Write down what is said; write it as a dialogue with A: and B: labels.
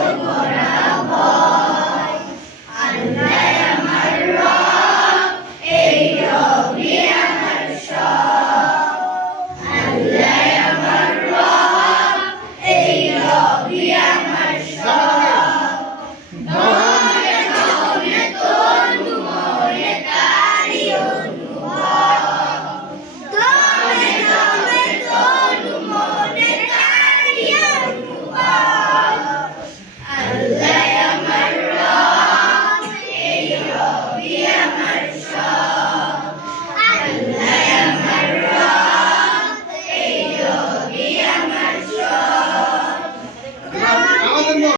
A: போராட